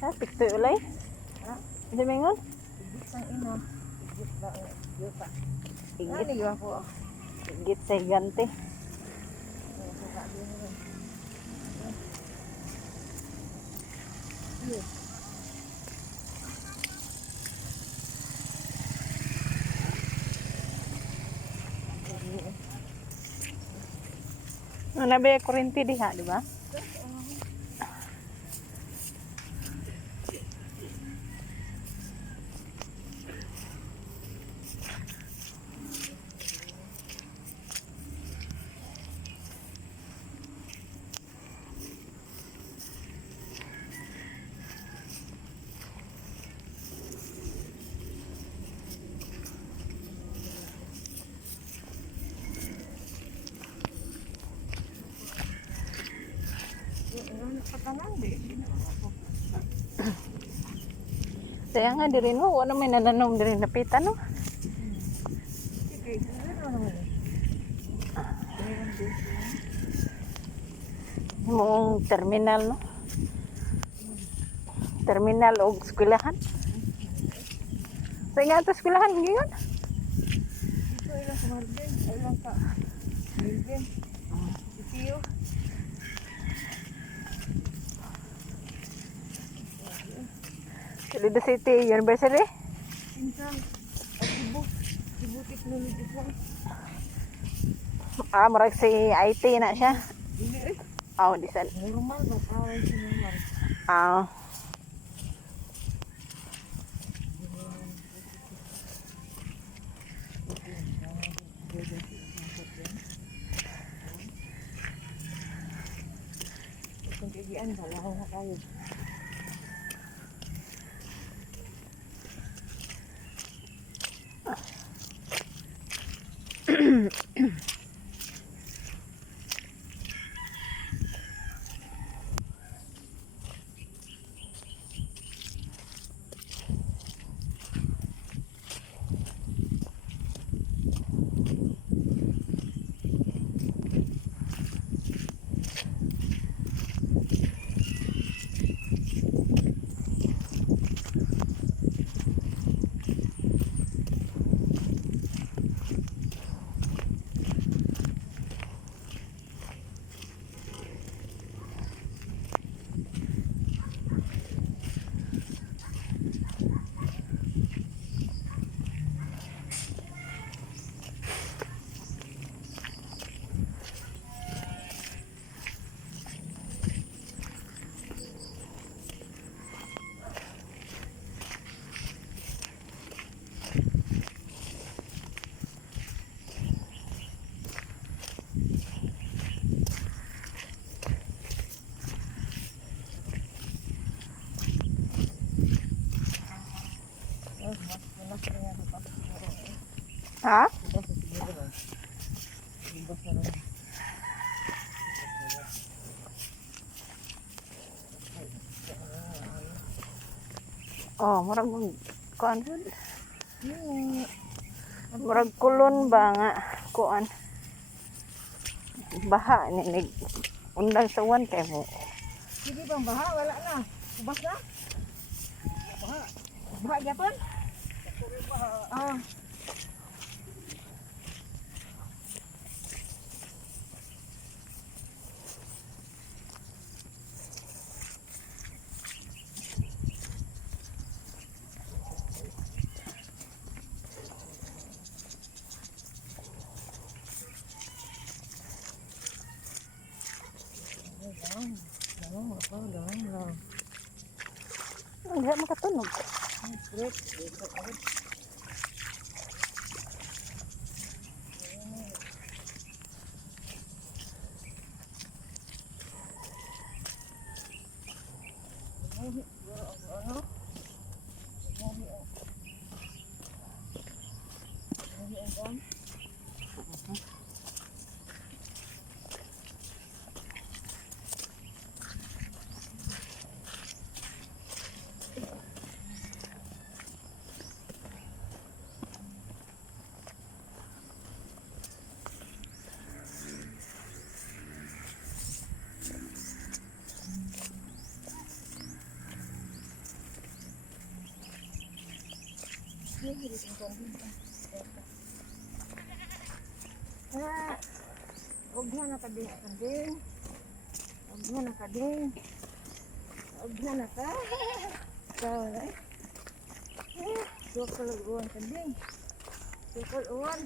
Sa tikto ulay. Ha? Di mingon? Igit sang ino. Igit ba? Igit pa. Igit. Ano yun po? Igit sa gante. Suka din rin. Yes. Nabe kurente diha, di ba? Saya nga diri no, wala may nananom diri napitan no. Mong terminal no. Terminal o eskwelahan. Sa nga to eskwelahan giyon. Ito ilang sa Marvin, ilang sa Marvin. Itiyo. Sa City University. Pinsang, Cebu Technology Park. Murag si IT na siya. Dili eh. Di sa. Normal ba? Tawag si normal. Kung kagian, balaw na kayo. Ha? Murag kuan. Murag kulon ba nga kuan. Baha ni undang sa uwan kay mo. Sige bang baha, wala na. Ubas na? Baha. Baha gyapon? Ah. Enggak makatunog. Ah, ughan na ka din, kanding. Ughan na ka din. Ughan na ka. Ikaw na eh. Sukol uwan kanding. Sukol uwan.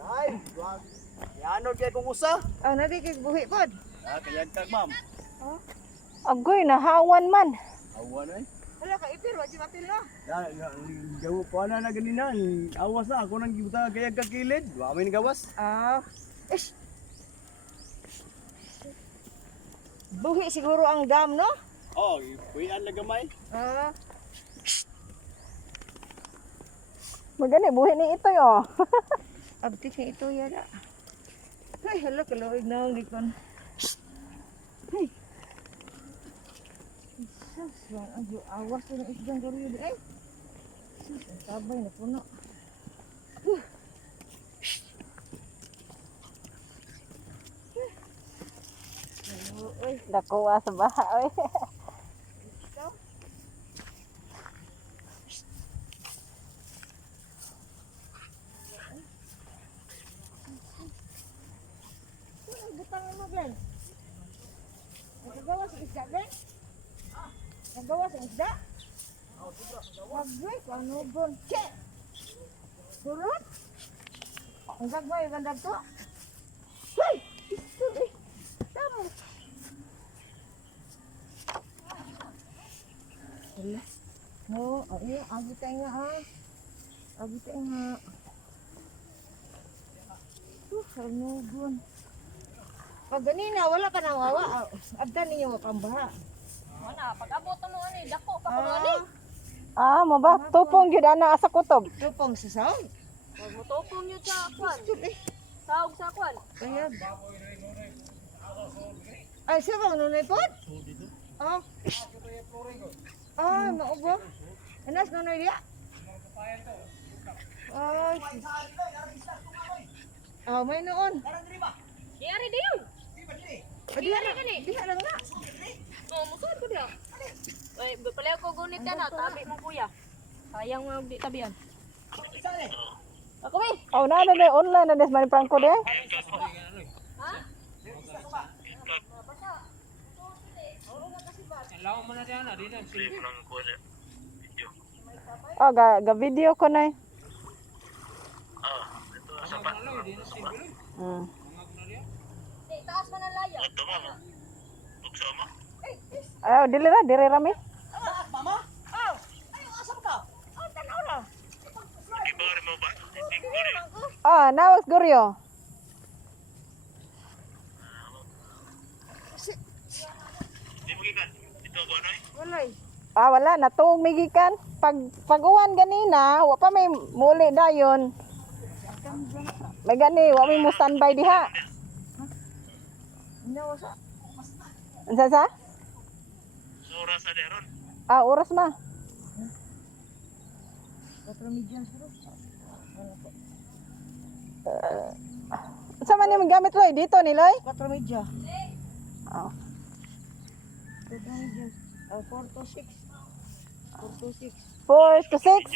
Ay, wag. Ano kaya kung usa? Oh, nadi kay buhi pod. Kayag kag ma'am. Agoy, nahawan man. Awan ay. Wala ka ipir, wa di mapil no. Gawo pa na ganina. Awas na ako nang gibuta kayag kag kilid. Wa may gawas. Ah. Ish. Buhi siguro ang dam no? Oh, kuyan na gamay. Ah. Magani, buhi ni ito yo. Abti kay ito yala. Ay, hala kaloy na ang gikon. Ay. Jesus, wang ayo awas na isdang gariyo di ay. Sus, ang tabay na puno. Oy, Dakuha sa baha, oy. ikaw. Ano butang mo, Glenn? Nagagawa sa isda, Glenn? Nagagawa sa isda? Magway, ano bon? Che! Surot? Ang gagaway, ganda to? Hey! Isto eh! Tama! Wala. No, ay, agi tayo nga ha. Agi tayo nga. Ano bon? Pag ganina, wala pa nawawa. Abdan ninyo makambaha. Wala, pag-abot ano ani, dako pa ko ani. Ah, mo ba? Tupong gyud ana sa kutob. Tupong sa sound. Wag mo tupong yun sa kwan. Eh, Saog sa kwan. bayag. Ay, siya bang nunay pod? Oh. Ah, maubo. Anas nunay dia? Ay. Oh, may noon. Yari di yun. Diha lang gani. Diha lang na. Oh, musod ko diha. Ay, pala ko gunit ka na, tabi mo kuya. Sayang mo di tabian. Ako mi. Oh, na online na des man prangko de. Ha? Oh, ga video ko na. Hmm. Di taas man ang laya. Ayo, dili rami. Mama? Oh. Ay, asa ka? Oh, tanaw na. Ah, nawas guryo. Walay. Ah, wala na tuong migikan. Pag-uwan ganina, wa pa may muli dayon. May gani, wa may mo standby diha. Inawa sa. Unsa sa? Ah, oras ma. 4 median siguro. Unsa man ni gamit loy dito ni loy? 4 media. Oh. 4 median. 4 to 6. 4 to 6. 4 to 6. 4 to 6.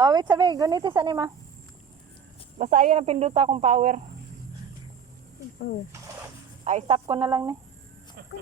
Oh, wait sabi, gunito sa ni ma. Basta ayun ang pinduta kong power. Oh. Ay, stop ko na lang ni.